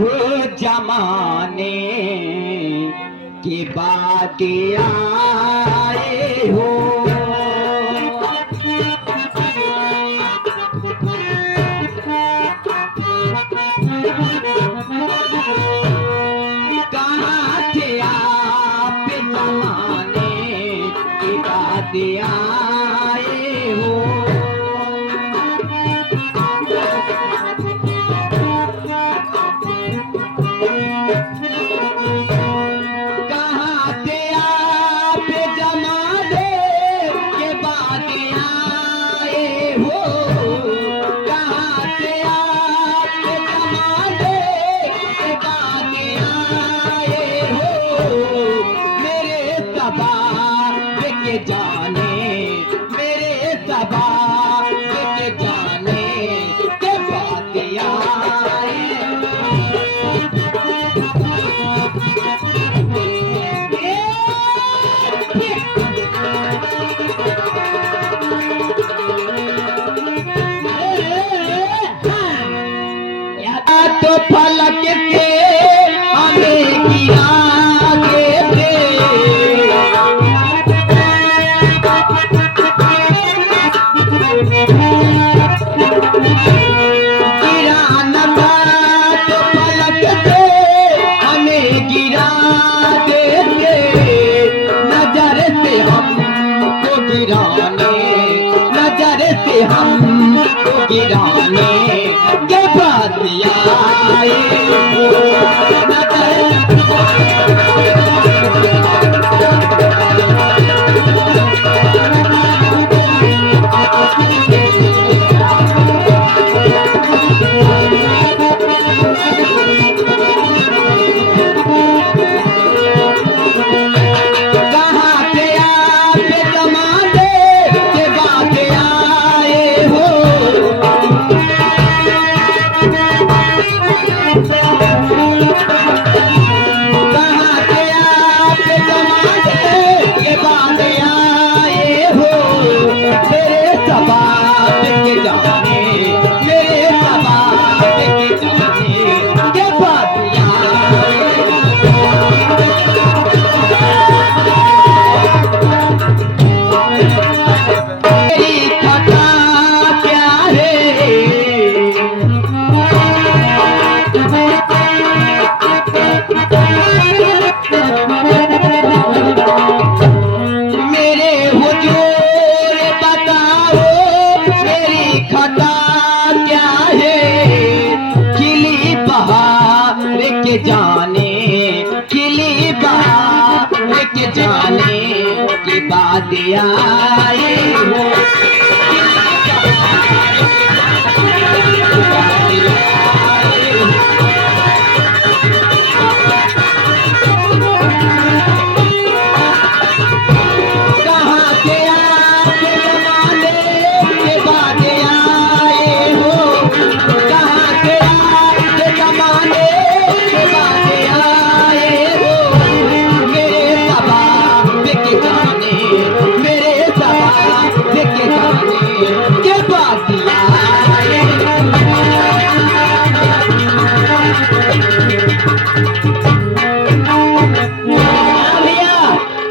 जमाने की बात आए हो। कहाँ थे आप जमाने की बात आए हो। जाने मेरे सबा के जाने के बात आए। तो फलक से हमें गिरा देते। नजर से हमको गिराने के बात आए। जाने खिली बात के जाने की बात आए हो।